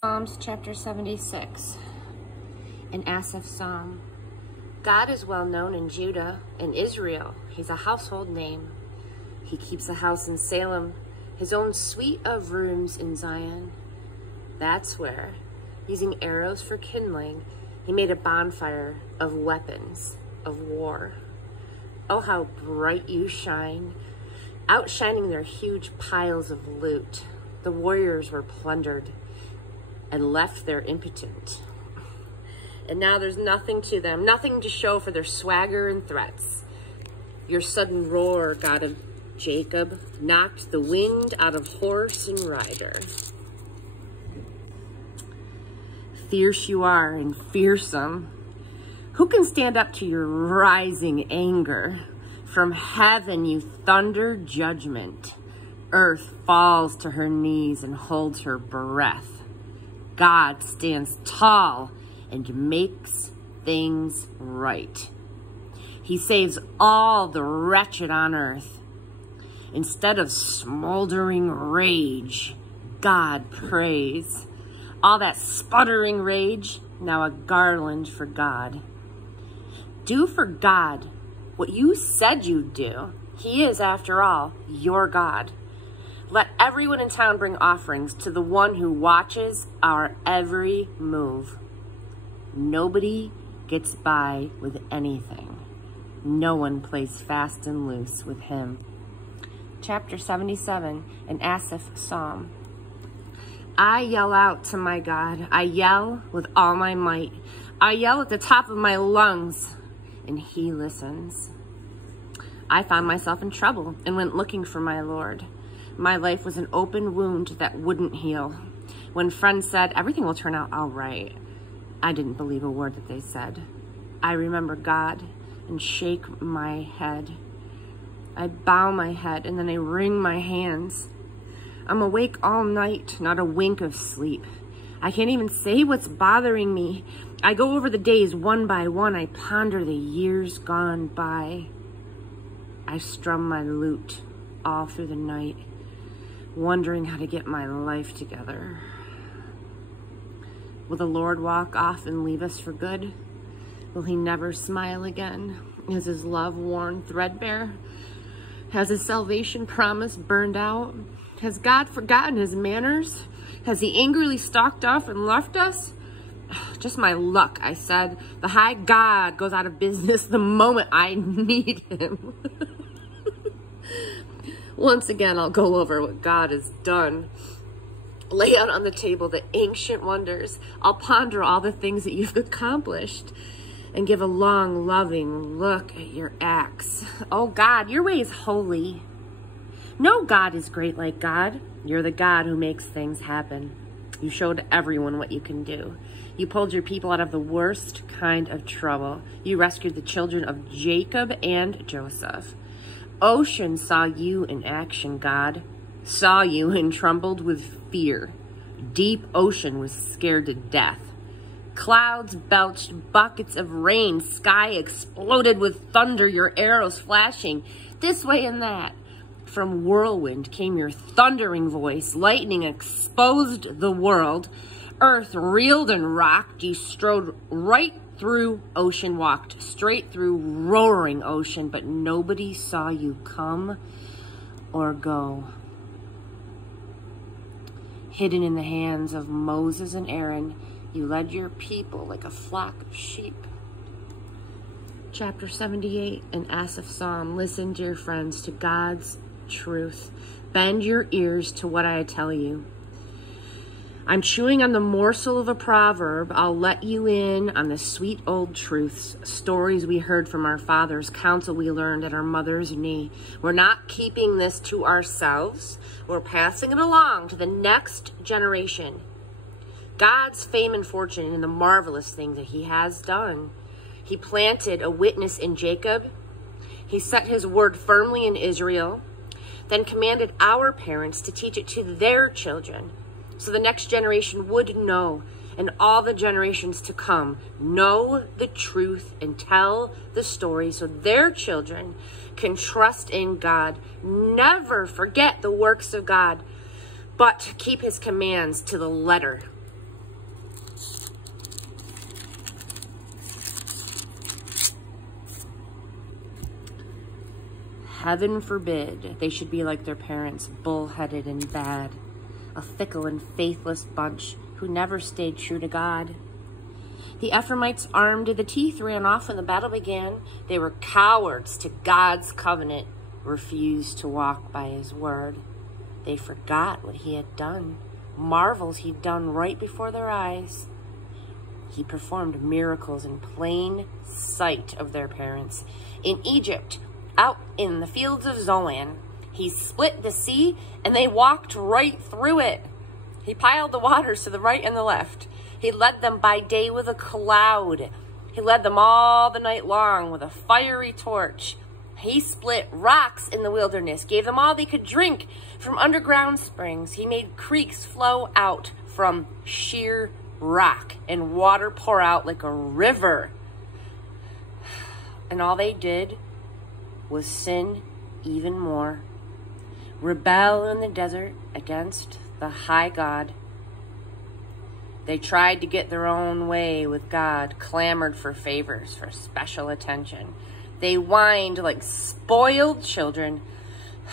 Psalms chapter 76, an Asaph psalm. God is well known in Judah and Israel. He's a household name. He keeps a house in Salem, his own suite of rooms in Zion. That's where, using arrows for kindling, he made a bonfire of weapons of war. Oh, how bright you shine, outshining their huge piles of loot. The warriors were plundered and left there impotent. And now there's nothing to them, nothing to show for their swagger and threats. Your sudden roar, God of Jacob, knocked the wind out of horse and rider. Fierce you are and fearsome. Who can stand up to your rising anger? From heaven you thunder judgment. Earth falls to her knees and holds her breath. God stands tall and makes things right. He saves all the wretched on earth. Instead of smoldering rage, God prays. All that sputtering rage, now a garland for God. Do for God what you said you'd do. He is, after all, your God. Let everyone in town bring offerings to the one who watches our every move. Nobody gets by with anything. No one plays fast and loose with him. Chapter 77, an Asaph psalm. I yell out to my God. I yell with all my might. I yell at the top of my lungs, and he listens. I found myself in trouble and went looking for my Lord. My life was an open wound that wouldn't heal. When friends said, everything will turn out all right, I didn't believe a word that they said. I remember God and shake my head. I bow my head and then I wring my hands. I'm awake all night, not a wink of sleep. I can't even say what's bothering me. I go over the days one by one. I ponder the years gone by. I strum my lute all through the night, wondering how to get my life together. Will the Lord walk off and leave us for good? Will he never smile again? Is his love worn threadbare? Has his salvation promise burned out? Has God forgotten his manners? Has he angrily stalked off and left us? Just my luck, I said. The high God goes out of business the moment I need him. Once again, I'll go over what God has done. Lay out on the table the ancient wonders. I'll ponder all the things that you've accomplished and give a long, loving look at your acts. Oh God, your way is holy. No God is great like God. You're the God who makes things happen. You showed everyone what you can do. You pulled your people out of the worst kind of trouble. You rescued the children of Jacob and Joseph. Ocean saw you in action, God. Saw you and trembled with fear. Deep ocean was scared to death. Clouds belched buckets of rain. Sky exploded with thunder, your arrows flashing this way and that. From whirlwind came your thundering voice. Lightning exposed the world. Earth reeled and rocked. You strode right through ocean, walked straight through roaring ocean, but nobody saw you come or go. Hidden in the hands of Moses and Aaron, you led your people like a flock of sheep. Chapter 78, an Asaph psalm. Listen, dear friends, to God's truth. Bend your ears to what I tell you. I'm chewing on the morsel of a proverb. I'll let you in on the sweet old truths, stories we heard from our fathers, counsel we learned at our mother's knee. We're not keeping this to ourselves. We're passing it along to the next generation. God's fame and fortune in the marvelous things that he has done. He planted a witness in Jacob. He set his word firmly in Israel, then commanded our parents to teach it to their children, so the next generation would know, and all the generations to come know the truth and tell the story so their children can trust in God, never forget the works of God, but keep his commands to the letter. Heaven forbid they should be like their parents, bullheaded and bad, a fickle and faithless bunch who never stayed true to God. The Ephraimites, armed to the teeth, ran off when the battle began. They were cowards to God's covenant, refused to walk by his word. They forgot what he had done, marvels he'd done right before their eyes. He performed miracles in plain sight of their parents. In Egypt, out in the fields of Zoan, he split the sea and they walked right through it. He piled the waters to the right and the left. He led them by day with a cloud. He led them all the night long with a fiery torch. He split rocks in the wilderness, gave them all they could drink from underground springs. He made creeks flow out from sheer rock and water pour out like a river. And all they did was sin even more, rebel in the desert against the high God. They tried to get their own way with God, clamored for favors, for special attention. They whined like spoiled children.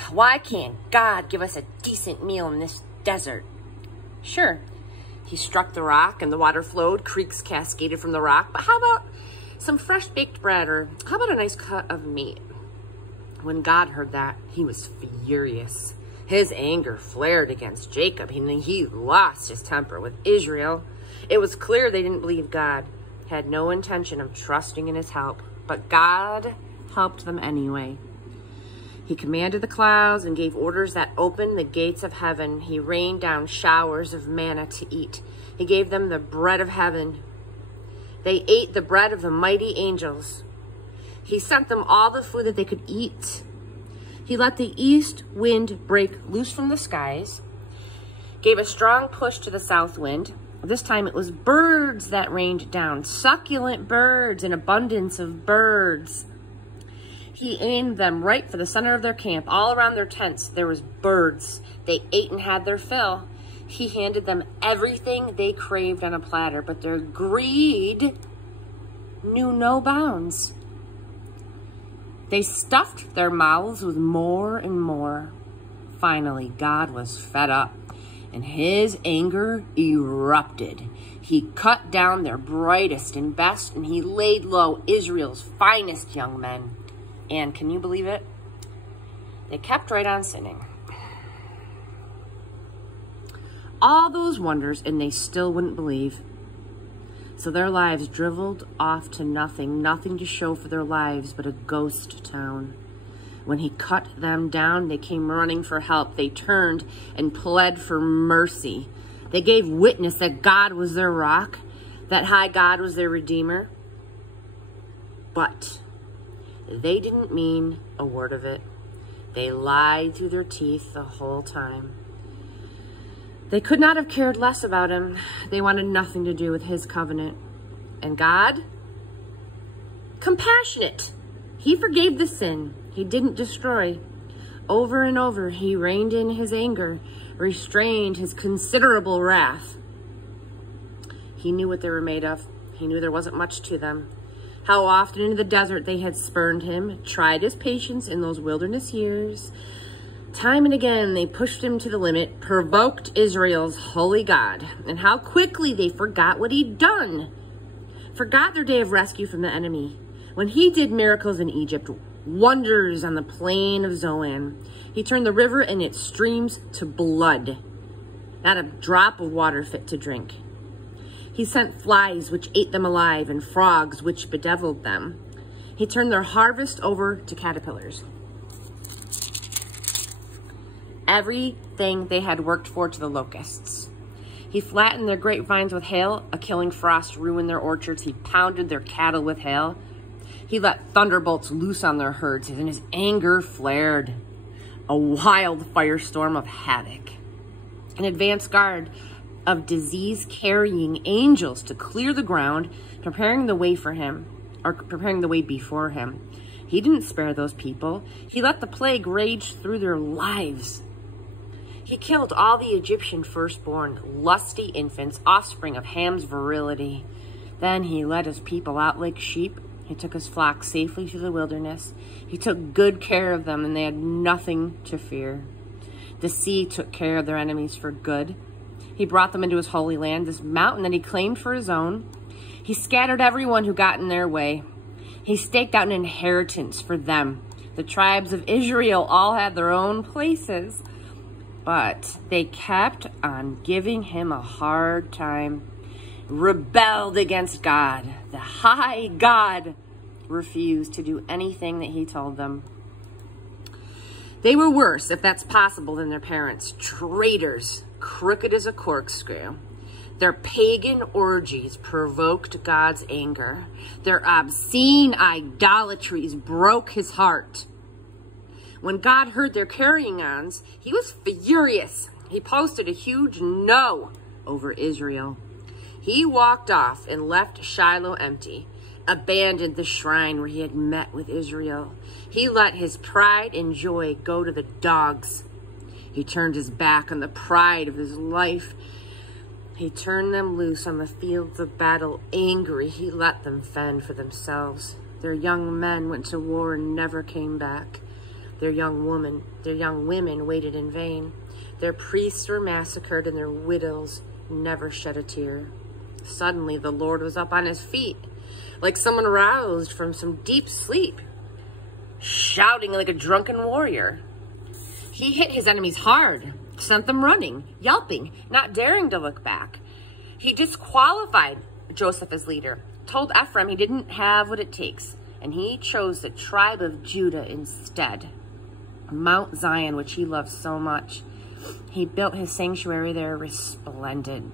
Why can't God give us a decent meal in this desert? Sure, he struck the rock and the water flowed, creeks cascaded from the rock, but how about some fresh baked bread, or how about a nice cut of meat? When God heard that, he was furious. His anger flared against Jacob. He lost his temper with Israel. It was clear they didn't believe God, had no intention of trusting in his help, but God helped them anyway. He commanded the clouds and gave orders that opened the gates of heaven. He rained down showers of manna to eat. He gave them the bread of heaven. They ate the bread of the mighty angels. He sent them all the food that they could eat. He let the east wind break loose from the skies, gave a strong push to the south wind. This time it was birds that rained down, succulent birds, an abundance of birds. He aimed them right for the center of their camp. All around their tents, there was birds. They ate and had their fill. He handed them everything they craved on a platter, but their greed knew no bounds. They stuffed their mouths with more and more. Finally, God was fed up, and his anger erupted. He cut down their brightest and best, and he laid low Israel's finest young men. And can you believe it? They kept right on sinning. All those wonders, and they still wouldn't believe. So their lives dribbled off to nothing, nothing to show for their lives but a ghost town. When he cut them down, they came running for help. They turned and pled for mercy. They gave witness that God was their rock, that high God was their redeemer. But they didn't mean a word of it. They lied through their teeth the whole time. They could not have cared less about him. They wanted nothing to do with his covenant. And God? Compassionate. He forgave the sin. He didn't destroy. Over and over, he reined in his anger, restrained his considerable wrath. He knew what they were made of. He knew there wasn't much to them. How often in the desert they had spurned him, tried his patience in those wilderness years. Time and again, they pushed him to the limit, provoked Israel's holy God, and how quickly they forgot what he'd done. Forgot their day of rescue from the enemy. When he did miracles in Egypt, wonders on the plain of Zoan, he turned the river and its streams to blood, not a drop of water fit to drink. He sent flies which ate them alive and frogs which bedeviled them. He turned their harvest over to caterpillars. Everything they had worked for to the locusts. He flattened their grapevines with hail. A killing frost ruined their orchards. He pounded their cattle with hail. He let thunderbolts loose on their herds, and his anger flared. A wild firestorm of havoc. An advance guard of disease-carrying angels to clear the ground, preparing the way for him, or preparing the way before him. He didn't spare those people. He let the plague rage through their lives. He killed all the Egyptian firstborn, lusty infants, offspring of Ham's virility. Then he led his people out like sheep He took his flock safely through the wilderness. He took good care of them, and they had nothing to fear. The sea took care of their enemies for good. He brought them into his holy land, this mountain that he claimed for his own. He scattered everyone who got in their way. He staked out an inheritance for them. The tribes of Israel all had their own places, but they kept on giving him a hard time, rebelled against God. The high God refused to do anything that he told them. They were worse, if that's possible, than their parents. Traitors, crooked as a corkscrew. Their pagan orgies provoked God's anger. Their obscene idolatries broke his heart. When God heard their carrying-ons, he was furious. He posted a huge no over Israel. He walked off and left Shiloh empty, abandoned the shrine where he had met with Israel. He let his pride and joy go to the dogs. He turned his back on the pride of his life. He turned them loose on the fields of battle. Angry, he let them fend for themselves. Their young men went to war and never came back. Their young women waited in vain. Their priests were massacred, and their widows never shed a tear. Suddenly, the Lord was up on his feet, like someone roused from some deep sleep, shouting like a drunken warrior. He hit his enemies hard, sent them running, yelping, not daring to look back. He disqualified Joseph as leader, told Ephraim he didn't have what it takes, and he chose the tribe of Judah instead. Mount Zion, which he loved so much. He built his sanctuary there, resplendent,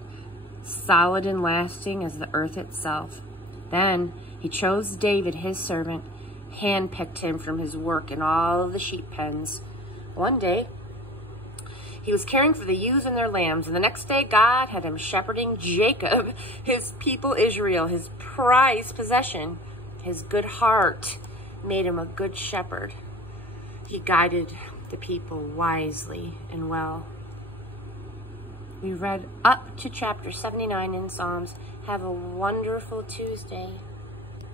solid and lasting as the earth itself. Then he chose David, his servant, handpicked him from his work in all of the sheep pens. One day, he was caring for the ewes and their lambs, and the next day God had him shepherding Jacob, his people Israel, his prized possession. His good heart made him a good shepherd. He guided the people wisely and well. We read up to chapter 79 in Psalms. Have a wonderful Tuesday.